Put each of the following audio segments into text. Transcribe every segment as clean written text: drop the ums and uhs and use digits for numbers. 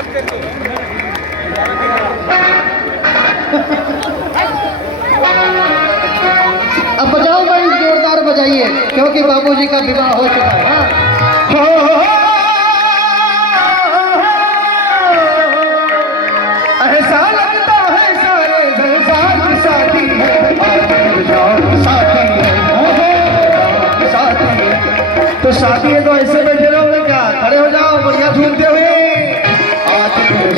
अब बजाओ भाई, जोरदार बजाइए क्योंकि बाबूजी का विवाह हो चुका है। ऐसा लगता है सारे संसार की साथी है, साथी है, तो साथी है तो ऐसे बैठे रहोगे क्या? खड़े हो जाओ बढ़िया झूमते हुए। आज मेरे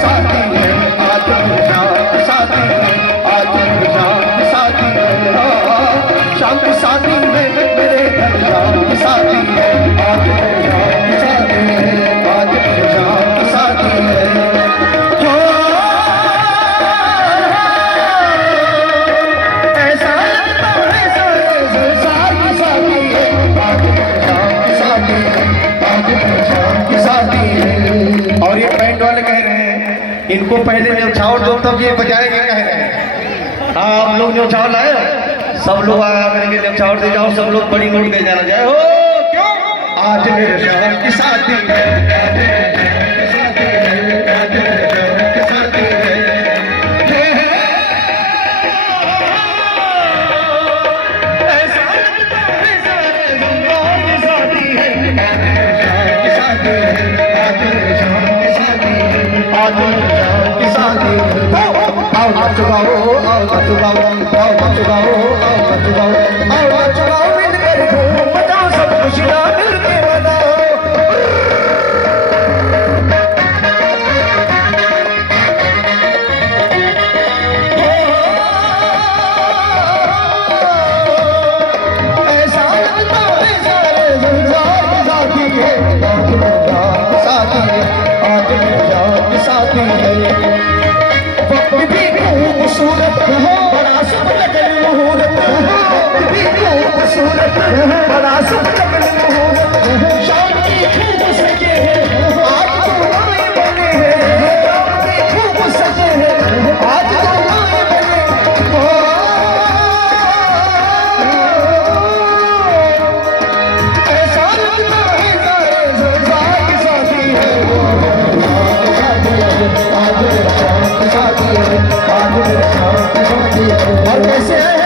साथी है, आज मेरे साथी है, आज मेरे साथी है, शाम की साथी है, मेरे घर शाम की साथी है, आज मेरे साथी है, आज मेरे साथी है। और ये बैंड वाले कह रहे हैं इनको पहले न्यौछावर दो तब ये बजाएंगे, कह रहे हैं। हाँ, आप लोग न्यौछावर लाए हो? सब लोग आया करेंगे, न्यौछावर दे जाओ, सब लोग बड़ी नोट दे जाना। जाए हो क्यों? आज मेरे शहर की शादी है, आज मेरे शहर की शादी है, आज मेरे शहर की शादी है। ऐसा लगता है सारे ज़िंदगी की शादी है, आज मेरे शहर की शादी है, आज मेरे शहर की शादी है, आज मेरे शहर की शादी है। आओ नाच गाओ, आओ नाच गाओ, आओ नाच गाओ, आओ नाच गाओ, आओ नाच गाओ, मिलकर धूम मचाओ, सब खुशियाँ मिलके मनाओ। ऐसा लगता है सारे संसार की साथी है, आज मेरा साथी है, आज मेरा साथी है। वक्त भी खूबसूरत है, बड़ा शुभ लगन मुहूर्त है, वक्त भी खूबसूरत है, बड़ा शुभ लगन मुहूर्त है, शाम की खूब सजे हैं, आज तो नए बने हैं, शाम की खूब सजे हैं, आज तो नए बने। ऐसा लगता है सारे संसार की साथी है, आज मेरे शाम की साथी है, आज मेरे शाम की साथी है। और कैसे है?